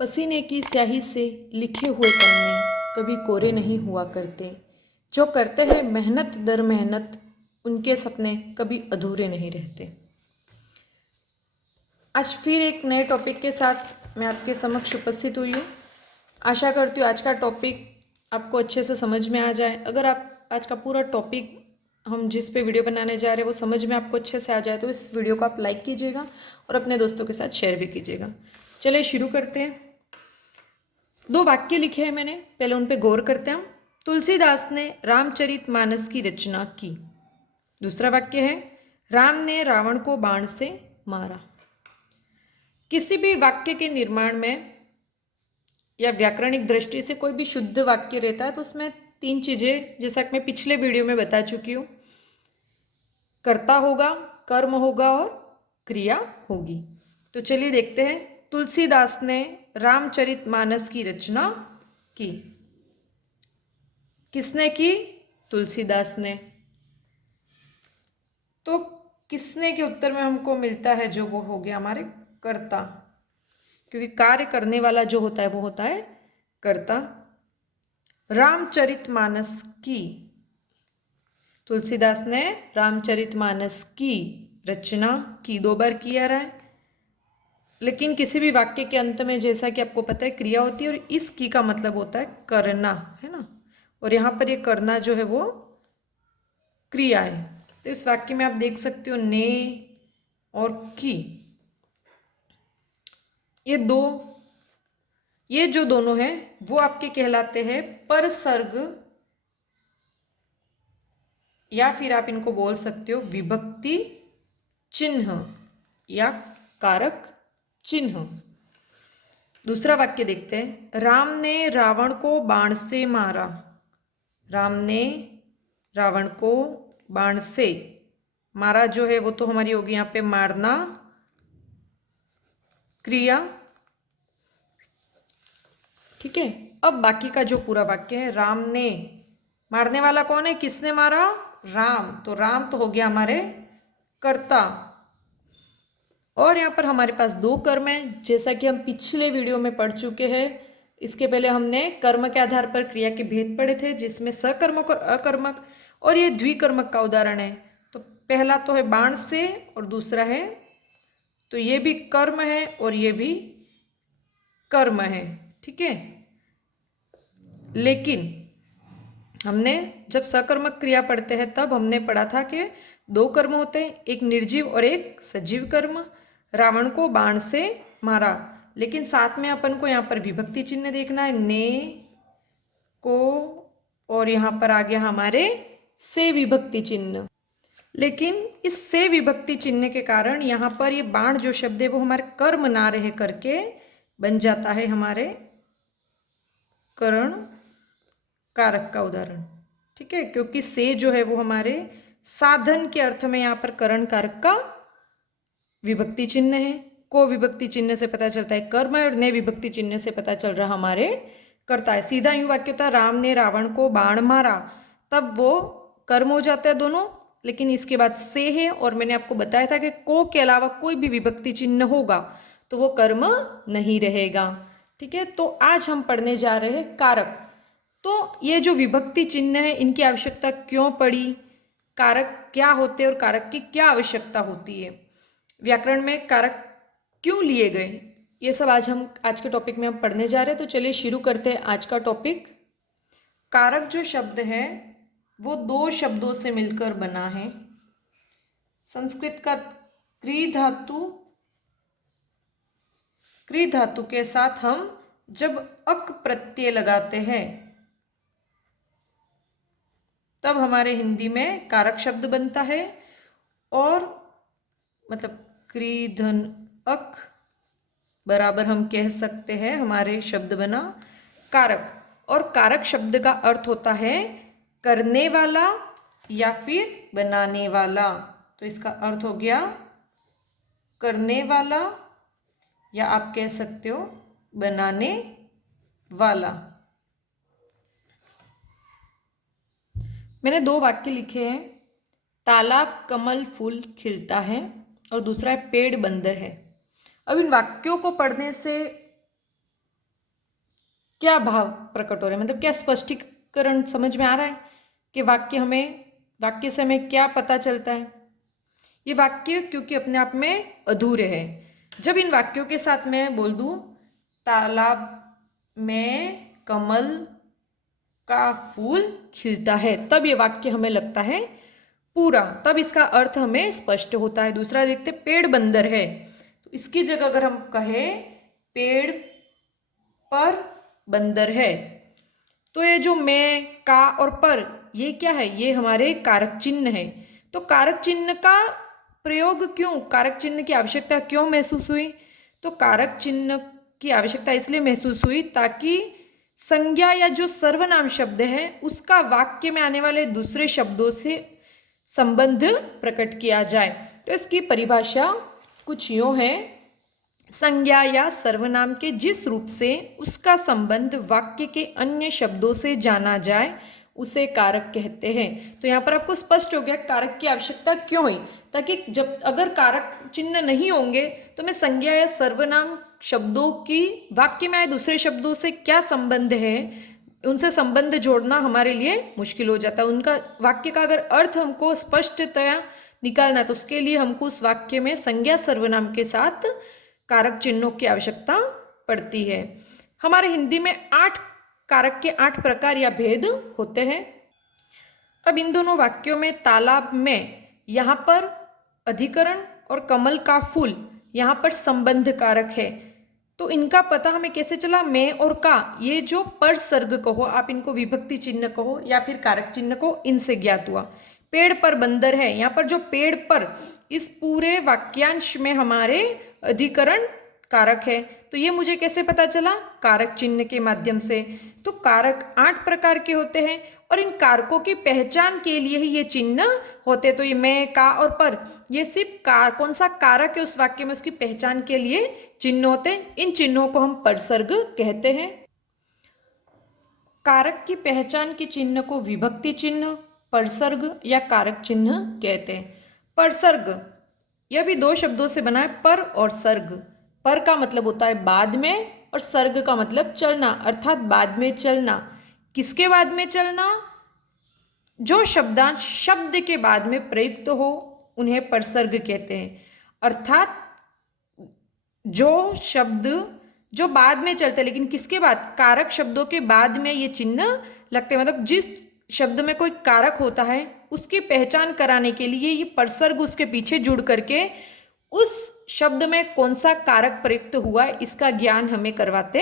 पसीने की स्याही से लिखे हुए पन्ने कभी कोरे नहीं हुआ करते। जो करते हैं मेहनत दर मेहनत, उनके सपने कभी अधूरे नहीं रहते। आज फिर एक नए टॉपिक के साथ मैं आपके समक्ष उपस्थित हुई हूँ। आशा करती हूँ आज का टॉपिक आपको अच्छे से समझ में आ जाए। अगर आप आज का पूरा टॉपिक हम जिस पे वीडियो बनाने जा रहे हैं वो समझ में आपको अच्छे से आ जाए तो इस वीडियो को आप लाइक कीजिएगा और अपने दोस्तों के साथ शेयर भी कीजिएगा। चलिए शुरू करते हैं। दो वाक्य लिखे हैं मैंने, पहले उन पे गौर करते हैं हम। तुलसीदास ने रामचरितमानस की रचना की। दूसरा वाक्य है राम ने रावण को बाण से मारा। किसी भी वाक्य के निर्माण में या व्याकरणिक दृष्टि से कोई भी शुद्ध वाक्य रहता है तो उसमें तीन चीजें, जैसा कि मैं पिछले वीडियो में बता चुकी हूँ, कर्ता होगा, कर्म होगा और क्रिया होगी। तो चलिए देखते हैं। तुलसीदास ने रामचरितमानस की रचना की। किसने की? तुलसीदास ने। तो किसने के उत्तर में हमको मिलता है जो वो हो गया हमारे कर्ता, क्योंकि कार्य करने वाला जो होता है वो होता है कर्ता। रामचरितमानस की, तुलसीदास ने रामचरितमानस की रचना की। दो बार किया रहा है, लेकिन किसी भी वाक्य के अंत में जैसा कि आपको पता है क्रिया होती है और इस की का मतलब होता है करना, है ना। और यहाँ पर ये करना जो है वो क्रिया है। तो इस वाक्य में आप देख सकते हो ने और की, ये जो दोनों हैं वो आपके कहलाते हैं परसर्ग, या फिर आप इनको बोल सकते हो विभक्ति चिन्ह या कारक चिन्ह। दूसरा वाक्य देखते हैं। राम ने रावण को बाण से मारा। राम ने रावण को बाण से मारा जो है वो तो हमारी होगी यहाँ पे मारना क्रिया, ठीक है। अब बाकी का जो पूरा वाक्य है, राम ने, मारने वाला कौन है, किसने मारा? राम। तो राम तो हो गया हमारे कर्ता। और यहाँ पर हमारे पास दो कर्म हैं, जैसा कि हम पिछले वीडियो में पढ़ चुके हैं। इसके पहले हमने कर्म के आधार पर क्रिया के भेद पढ़े थे, जिसमें सकर्मक और अकर्मक, और ये द्विकर्मक का उदाहरण है। तो पहला तो है बाण से और दूसरा है, तो ये भी कर्म है और ये भी कर्म है, ठीक है। लेकिन हमने जब सकर्मक क्रिया पढ़ते हैं तब हमने पढ़ा था कि दो कर्म होते हैं, एक निर्जीव और एक सजीव कर्म। रावण को बाण से मारा, लेकिन साथ में अपन को यहाँ पर विभक्ति चिन्ह देखना है, ने को, और यहाँ पर आ गया हमारे से विभक्ति चिन्ह। लेकिन इस से विभक्ति चिन्ह के कारण यहाँ पर ये बाण जो शब्द है वो हमारे कर्म ना रह करके बन जाता है हमारे करण कारक का उदाहरण, ठीक है। क्योंकि से जो है वो हमारे साधन के अर्थ में यहाँ पर करण कारक का विभक्ति चिन्ह है। को विभक्ति चिन्ह से पता चलता है कर्म है और ने विभक्ति चिन्ह से पता चल रहा हमारे कर्ता है। सीधा यूं वाक्य होता है राम ने रावण को बाण मारा, तब वो कर्म हो जाता है दोनों। लेकिन इसके बाद से है, और मैंने आपको बताया था कि को के अलावा कोई भी विभक्ति चिन्ह होगा तो वो कर्म नहीं रहेगा, ठीक है। तो आज हम पढ़ने जा रहे हैं कारक। तो ये जो विभक्ति चिन्ह है इनकी आवश्यकता क्यों पड़ी, कारक क्या होते हैं और कारक की क्या आवश्यकता होती है, व्याकरण में कारक क्यों लिए गए, ये सब आज के टॉपिक में हम पढ़ने जा रहे हैं। तो चलिए शुरू करते हैं आज का टॉपिक। कारक जो शब्द है वो दो शब्दों से मिलकर बना है। संस्कृत का क्री धातु के साथ हम जब अक प्रत्यय लगाते हैं तब हमारे हिंदी में कारक शब्द बनता है। और मतलब क्री धन अक बराबर हम कह सकते हैं हमारे शब्द बना कारक। और कारक शब्द का अर्थ होता है करने वाला या फिर बनाने वाला। तो इसका अर्थ हो गया करने वाला, या आप कह सकते हो बनाने वाला। मैंने दो वाक्य लिखे हैं। तालाब कमल फूल खिलता है और दूसरा है पेड़ बंदर है। अब इन वाक्यों को पढ़ने से क्या भाव प्रकट हो रहे हैं, मतलब क्या स्पष्टीकरण समझ में आ रहा है कि वाक्य से हमें क्या पता चलता है। ये वाक्य क्योंकि अपने आप में अधूरे हैं। जब इन वाक्यों के साथ मैं बोल दूं तालाब में कमल का फूल खिलता है, तब ये वाक्य हमें लगता है पूरा, तब इसका अर्थ हमें स्पष्ट होता है। दूसरा देखते, पेड़ बंदर है, तो इसकी जगह अगर हम कहें पेड़ पर बंदर है, तो ये जो मैं, का और पर, ये क्या है, ये हमारे कारक चिन्ह है। तो कारक चिन्ह का प्रयोग क्यों, कारक चिन्ह की आवश्यकता क्यों महसूस हुई, तो कारक चिन्ह की आवश्यकता इसलिए महसूस हुई ताकि संज्ञा या जो सर्वनाम शब्द है उसका वाक्य में आने वाले दूसरे शब्दों से संबंध प्रकट किया जाए। तो इसकी परिभाषा कुछ यूं है, संज्ञा या सर्वनाम के जिस रूप से उसका संबंध वाक्य के अन्य शब्दों से जाना जाए उसे कारक कहते हैं। तो यहाँ पर आपको स्पष्ट हो गया कारक की आवश्यकता क्यों हुई, ताकि जब अगर कारक चिन्ह नहीं होंगे तो मैं संज्ञा या सर्वनाम शब्दों की वाक्य में आए दूसरे शब्दों से क्या संबंध है, उनसे संबंध जोड़ना हमारे लिए मुश्किल हो जाता है। उनका वाक्य का अगर अर्थ हमको स्पष्टतया निकालना तो उसके लिए हमको उस वाक्य में संज्ञा सर्वनाम के साथ कारक चिन्हों की आवश्यकता पड़ती है। हमारे हिंदी में 8 कारक के 8 प्रकार या भेद होते हैं। अब इन दोनों वाक्यों में तालाब में, यहाँ पर अधिकरण और कमल का फूल यहाँ पर संबंध कारक है। तो इनका पता हमें कैसे चला, मैं और का, ये जो पर सर्ग कहो, आप इनको विभक्ति चिन्ह कहो या फिर कारक चिन्ह को, इनसे ज्ञात हुआ। पेड़ पर बंदर है, यहाँ पर जो पेड़ पर, इस पूरे वाक्यांश में हमारे अधिकरण कारक है। तो ये मुझे कैसे पता चला, कारक चिन्ह के माध्यम से। तो कारक 8 प्रकार के होते हैं और इन कारकों की पहचान के लिए ही ये चिन्ह होते। तो ये मैं, का और पर, ये सिर्फ कौन सा कारक है उस वाक्य में उसकी पहचान के लिए चिन्ह होते हैं। इन चिन्हों को हम परसर्ग कहते हैं। कारक की पहचान के चिन्ह को विभक्ति चिन्ह, परसर्ग या कारक चिन्ह कहते हैं। परसर्ग यह भी 2 शब्दों से बना है, पर और सर्ग। पर का मतलब होता है बाद में और सर्ग का मतलब चलना, अर्थात बाद में चलना। किसके बाद में चलना, जो शब्दांश शब्द के बाद में प्रयुक्त हो उन्हें परसर्ग कहते हैं। अर्थात जो शब्द जो बाद में चलते, लेकिन किसके बाद, कारक शब्दों के बाद में ये चिन्ह लगते हैं। मतलब जिस शब्द में कोई कारक होता है उसकी पहचान कराने के लिए ये परसर्ग उसके पीछे जुड़ करके उस शब्द में कौन सा कारक प्रयुक्त हुआ इसका ज्ञान हमें करवाते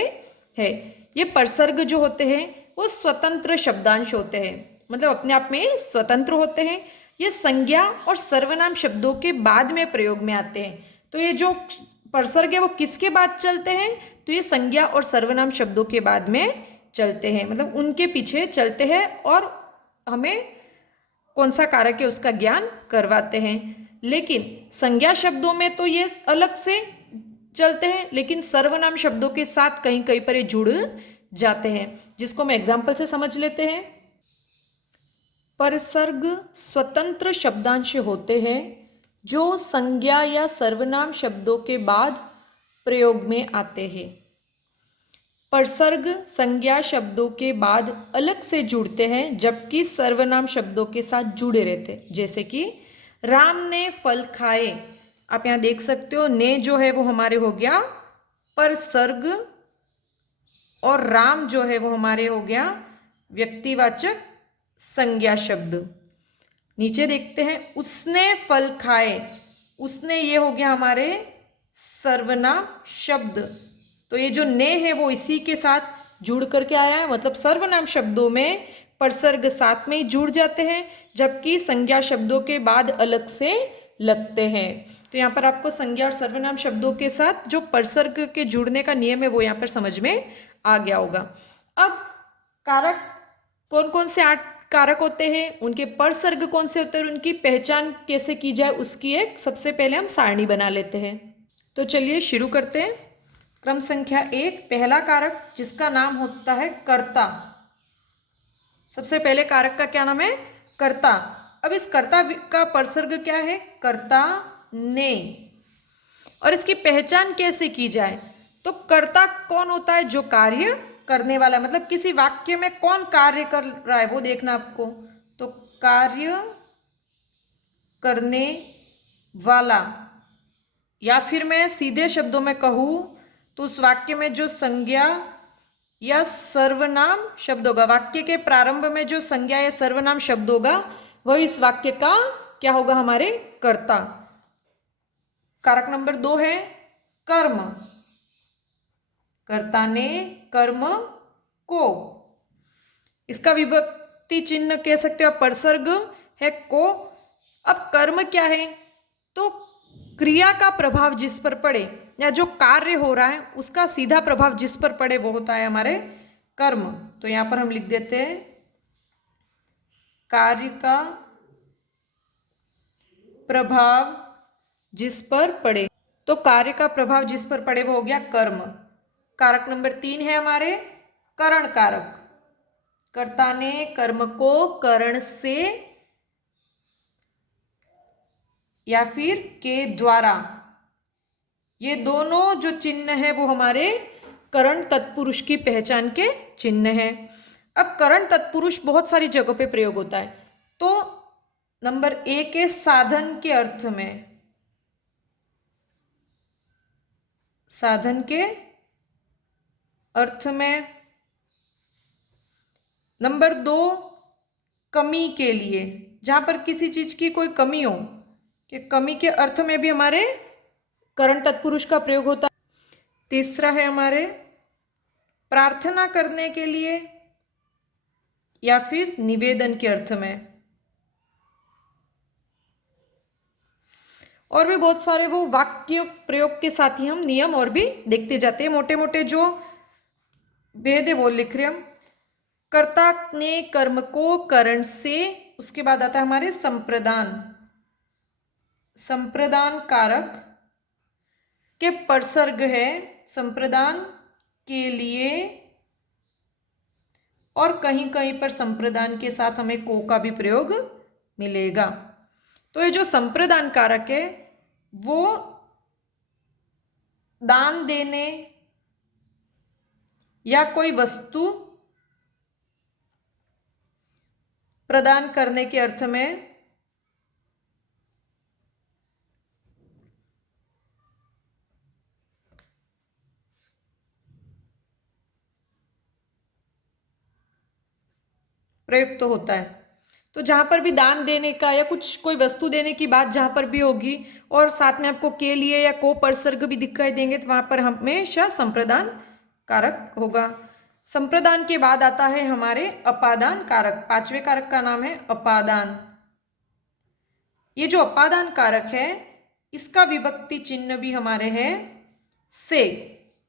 हैं। ये परसर्ग जो होते हैं वो स्वतंत्र शब्दांश होते हैं, मतलब अपने आप में स्वतंत्र होते हैं। ये संज्ञा और सर्वनाम शब्दों के बाद में प्रयोग में आते हैं। तो ये जो परसर्ग है वो किसके बाद चलते हैं, तो ये संज्ञा और सर्वनाम शब्दों के बाद में चलते हैं, मतलब उनके पीछे चलते हैं और हमें कौन सा कारक है उसका ज्ञान करवाते हैं। लेकिन संज्ञा शब्दों में तो ये अलग से चलते हैं, लेकिन सर्वनाम शब्दों के साथ कहीं कहीं पर ये जुड़ जाते हैं, जिसको हम एग्जाम्पल से समझ लेते हैं। परसर्ग स्वतंत्र शब्दांश होते हैं जो संज्ञा या सर्वनाम शब्दों के बाद प्रयोग में आते हैं। परसर्ग संज्ञा शब्दों के बाद अलग से जुड़ते हैं, जबकि सर्वनाम शब्दों के साथ जुड़े रहते हैं। जैसे कि राम ने फल खाए, आप यहाँ देख सकते हो, ने जो है वो हमारे हो गया परसर्ग और राम जो है वो हमारे हो गया व्यक्तिवाचक संज्ञा शब्द। नीचे देखते हैं, उसने फल खाए, उसने ये हो गया हमारे सर्वनाम शब्द। तो ये जो ने है वो इसी के साथ जुड़ करके आया है, मतलब सर्वनाम शब्दों में परसर्ग साथ में ही जुड़ जाते हैं, जबकि संज्ञा शब्दों के बाद अलग से लगते हैं। तो यहाँ पर आपको संज्ञा और सर्वनाम शब्दों के साथ जो परसर्ग के जुड़ने का नियम है वो यहाँ पर समझ में आ गया होगा। अब कारक कौन कौन से 8 कारक होते हैं, उनके परसर्ग कौन से होते हैं और उनकी पहचान कैसे की जाए उसकी एक सबसे पहले हम सारणी बना लेते हैं। तो चलिए शुरू करते हैं। क्रम संख्या 1, पहला कारक जिसका नाम होता है कर्ता। सबसे पहले कारक का क्या नाम है, कर्ता। अब इस कर्ता का परसर्ग क्या है, कर्ता ने। और इसकी पहचान कैसे की जाए, तो कर्ता कौन होता है, जो कार्य करने वाला, मतलब किसी वाक्य में कौन कार्य कर रहा है वो देखना आपको। तो कार्य करने वाला, या फिर मैं सीधे शब्दों में कहूँ तो उस वाक्य में जो संज्ञा या सर्वनाम शब्द होगा, वाक्य के प्रारंभ में जो संज्ञा या सर्वनाम शब्द होगा वह इस वाक्य का क्या होगा, हमारे कर्ता। कारक नंबर 2 है कर्म। कर्ता ने कर्म को, इसका विभक्ति चिन्ह कह सकते हो, परसर्ग है को। अब कर्म क्या है, तो क्रिया का प्रभाव जिस पर पड़े या जो कार्य हो रहा है उसका सीधा प्रभाव जिस पर पड़े वो होता है हमारे कर्म। तो यहां पर हम लिख देते हैं कार्य का प्रभाव जिस पर पड़े। तो कार्य का प्रभाव जिस पर पड़े वो हो गया कर्म। कारक नंबर 3 है हमारे करण कारक। कर्ता ने कर्म को करण से या फिर के द्वारा, ये दोनों जो चिन्ह है वो हमारे करण तत्पुरुष की पहचान के चिन्ह है। अब करण तत्पुरुष बहुत सारी जगहों पे प्रयोग होता है। तो नंबर 1 है साधन के अर्थ में, साधन के अर्थ में। नंबर 2 कमी के लिए, जहां पर किसी चीज की कोई कमी हो, कि कमी के अर्थ में भी हमारे करण तत्पुरुष का प्रयोग होता है। तीसरा है हमारे प्रार्थना करने के लिए या फिर निवेदन के अर्थ में। और भी बहुत सारे वो वाक्य प्रयोग के साथ ही हम नियम और भी देखते जाते हैं, मोटे मोटे जो भेद है वो लिख रहे हम। कर्ता ने कर्म को करण से, उसके बाद आता है हमारे संप्रदान। संप्रदान कारक के परसर्ग है संप्रदान के लिए, और कहीं कहीं पर संप्रदान के साथ हमें को का भी प्रयोग मिलेगा। तो ये जो संप्रदान कारक है वो दान देने या कोई वस्तु प्रदान करने के अर्थ में प्रयुक्त तो होता है। तो जहां पर भी दान देने का या कुछ कोई वस्तु देने की बात जहां पर भी होगी और साथ में आपको के लिए या को परसर्ग भी दिखाई देंगे तो वहां पर हमेशा संप्रदान कारक होगा। संप्रदान के बाद आता है हमारे अपादान कारक। 5वें कारक का नाम है अपादान। ये जो अपादान कारक है इसका विभक्ति चिन्ह भी हमारे है से।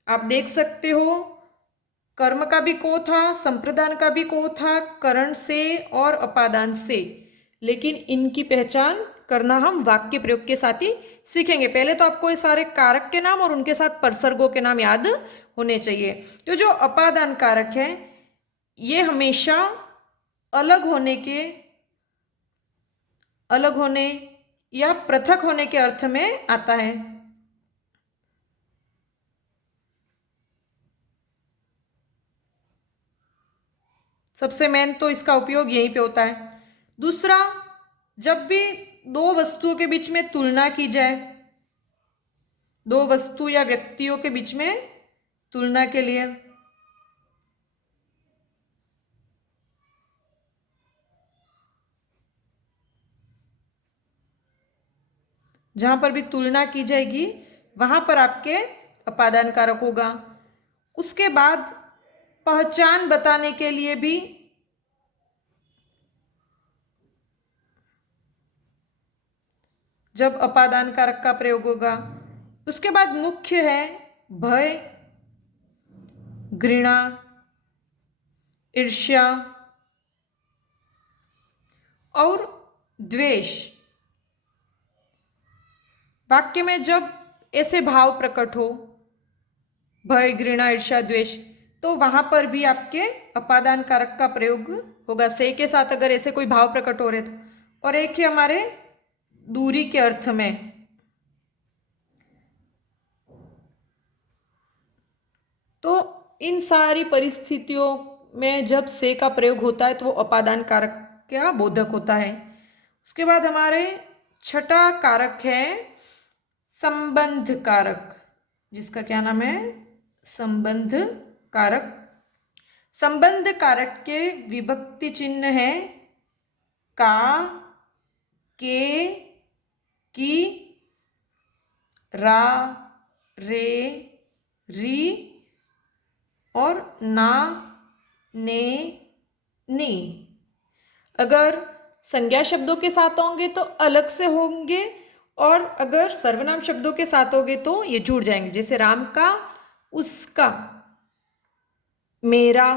आप देख सकते हो कर्म का भी को था, संप्रदान का भी को था, करण से और अपादान से, लेकिन इनकी पहचान करना हम वाक्य प्रयोग के साथ ही सीखेंगे। पहले तो आपको ये सारे कारक के नाम और उनके साथ परसर्गों के नाम याद होने चाहिए। तो जो अपादान कारक है ये हमेशा अलग होने या पृथक होने के अर्थ में आता है। सबसे मेन तो इसका उपयोग यहीं पे होता है। दूसरा, जब भी दो वस्तुओं के बीच में तुलना की जाए, दो वस्तु या व्यक्तियों के बीच में तुलना के लिए, जहां पर भी तुलना की जाएगी वहां पर आपके अपादान कारक होगा। उसके बाद पहचान बताने के लिए भी जब अपादान कारक का प्रयोग होगा। उसके बाद मुख्य है भय, घृणा, ईर्ष्या और द्वेष। वाक्य में जब ऐसे भाव प्रकट हो, भय, घृणा, ईर्ष्या, द्वेष, तो वहां पर भी आपके अपादान कारक का प्रयोग होगा से के साथ, अगर ऐसे कोई भाव प्रकट हो रहे तो। और एक ही हमारे दूरी के अर्थ में, तो इन सारी परिस्थितियों में जब से का प्रयोग होता है तो वो अपादान कारक का बोधक होता है। उसके बाद हमारे छठा कारक है संबंध कारक, जिसका क्या नाम है, संबंध कारक। संबंध कारक के विभक्ति चिन्ह है का, के, की, रा, रे, री और ना, ने, नी। अगर संज्ञा शब्दों के साथ होंगे तो अलग से होंगे, और अगर सर्वनाम शब्दों के साथ होंगे तो ये जुड़ जाएंगे। जैसे राम का, उसका, मेरा,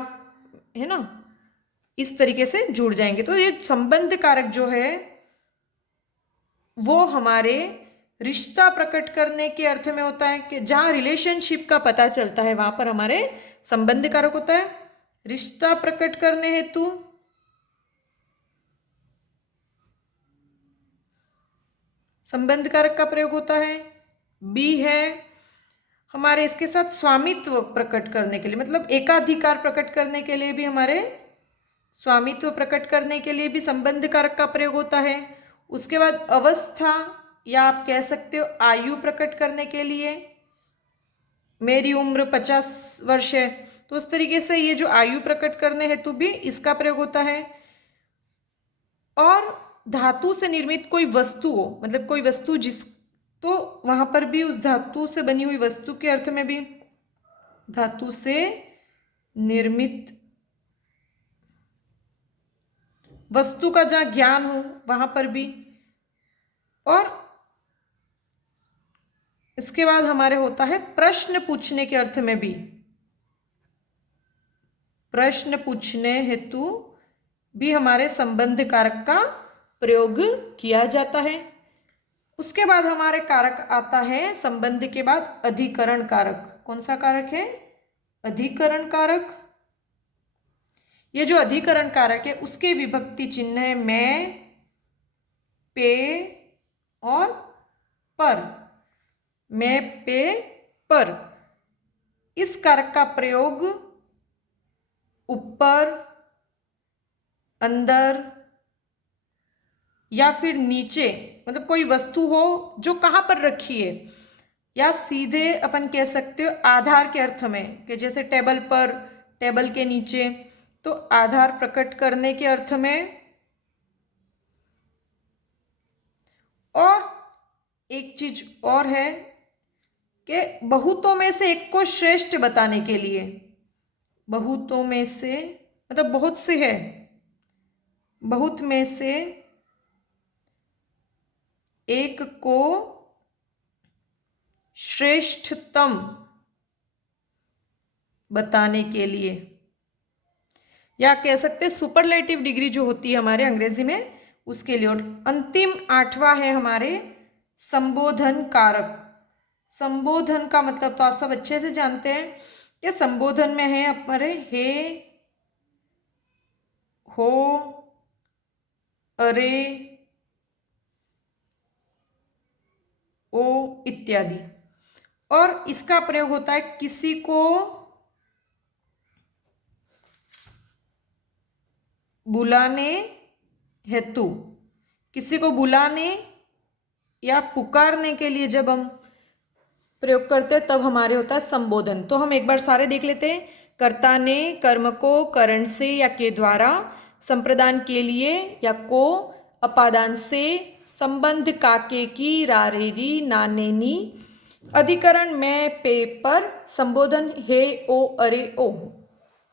है ना, इस तरीके से जुड़ जाएंगे। तो ये संबंध कारक जो है वो हमारे रिश्ता प्रकट करने के अर्थ में होता है, कि जहां रिलेशनशिप का पता चलता है वहां पर हमारे संबंध कारक होता है। रिश्ता प्रकट करने हेतु संबंध कारक का प्रयोग होता है। बी है हमारे इसके साथ स्वामित्व प्रकट करने के लिए, मतलब एकाधिकार प्रकट करने के लिए भी, हमारे स्वामित्व प्रकट करने के लिए भी संबंध कारक का प्रयोग होता है। उसके बाद अवस्था, या आप कह सकते हो आयु प्रकट करने के लिए, मेरी उम्र 50 वर्ष है, तो उस तरीके से ये जो आयु प्रकट करने हेतु भी इसका प्रयोग होता है। और धातु से निर्मित कोई वस्तु हो, मतलब कोई वस्तु जिस, तो वहां पर भी उस धातु से बनी हुई वस्तु के अर्थ में भी धातु से निर्मित वस्तु का जहां ज्ञान हो वहां पर भी। और इसके बाद हमारे होता है प्रश्न पूछने के अर्थ में भी, प्रश्न पूछने हेतु भी हमारे संबंध कारक का प्रयोग किया जाता है। उसके बाद हमारे कारक आता है संबंध के बाद अधिकरण कारक। कौन सा कारक है? अधिकरण कारक। ये जो अधिकरण कारक है उसके विभक्ति चिन्ह है मैं, पे और पर। मैं, पे, पर। इस कारक का प्रयोग ऊपर, अंदर या फिर नीचे, मतलब कोई वस्तु हो जो कहाँ पर रखी है, या सीधे अपन कह सकते हो आधार के अर्थ में, कि जैसे टेबल पर, टेबल के नीचे, तो आधार प्रकट करने के अर्थ में। और एक चीज और है कि बहुतों में से एक को श्रेष्ठ बताने के लिए, बहुतों में से मतलब बहुत से है, बहुत में से एक को श्रेष्ठतम बताने के लिए, या कह सकते सुपरलेटिव डिग्री जो होती है हमारे अंग्रेजी में, उसके लिए। और अंतिम आठवां है हमारे संबोधन कारक। संबोधन का मतलब तो आप सब अच्छे से जानते हैं कि संबोधन में है हमारे हे, हो, अरे, ओ इत्यादि। और इसका प्रयोग होता है किसी को बुलाने हेतु, किसी को बुलाने या पुकारने के लिए जब हम प्रयोग करते हैं तब हमारे होता है संबोधन। तो हम एक बार सारे देख लेते हैं। कर्ता ने कर्म को करण से या के द्वारा, संप्रदान के लिए या को अपादान से, संबंध काके की, रारेरी, नानेनी, अधिकरण में, पे, पर, संबोधन हे, ओ, अरे, ओ।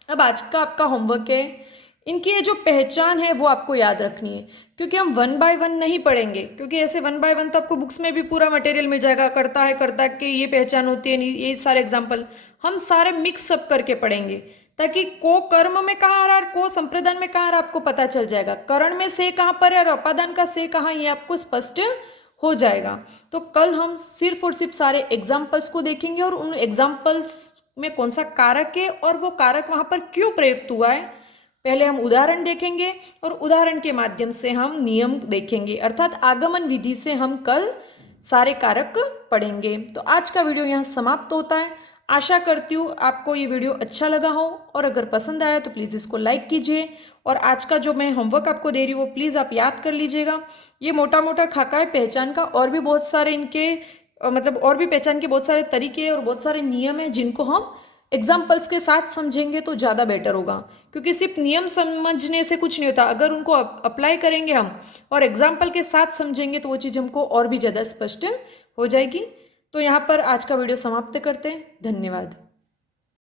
अब आज का आपका होमवर्क है, इनकी ये जो पहचान है वो आपको याद रखनी है, क्योंकि हम 1 बाय 1 नहीं पढ़ेंगे, क्योंकि ऐसे 1 बाय 1 तो आपको बुक्स में भी पूरा मटेरियल मिल जाएगा, करता है करता है कि ये पहचान होती है, ये सारे एग्जाम्पल हम सारे मिक्स अप करके पढ़ेंगे, ताकि को कर्म में कहाँ आ रहा है, को संप्रदान में कहाँ आ रहा है आपको पता चल जाएगा, करण में से कहाँ पर है और अपादान का से कहाँ, ये आपको स्पष्ट हो जाएगा। तो कल हम सिर्फ और सिर्फ सारे एग्जाम्पल्स को देखेंगे और उन एग्जाम्पल्स में कौन सा कारक है और वो कारक वहां पर क्यों प्रयुक्त हुआ है, पहले हम उदाहरण देखेंगे और उदाहरण के माध्यम से हम नियम देखेंगे, अर्थात आगमन विधि से हम कल सारे कारक पढ़ेंगे। तो आज का वीडियो यहाँ समाप्त होता है। आशा करती हूँ आपको ये वीडियो अच्छा लगा हो, और अगर पसंद आया तो प्लीज़ इसको लाइक कीजिए, और आज का जो मैं होमवर्क आपको दे रही हूँ वो प्लीज़ आप याद कर लीजिएगा। ये मोटा मोटा खाका है पहचान का, और भी बहुत सारे इनके मतलब और भी पहचान के बहुत सारे तरीके और बहुत सारे नियम हैं जिनको हम एग्जाम्पल्स के साथ समझेंगे तो ज़्यादा बेटर होगा, क्योंकि सिर्फ नियम समझने से कुछ नहीं होता, अगर उनको अप्लाई करेंगे हम और एग्जाम्पल के साथ समझेंगे तो वो चीज़ हमको और भी ज़्यादा स्पष्ट हो जाएगी। तो यहाँ पर आज का वीडियो समाप्त करते हैं। धन्यवाद।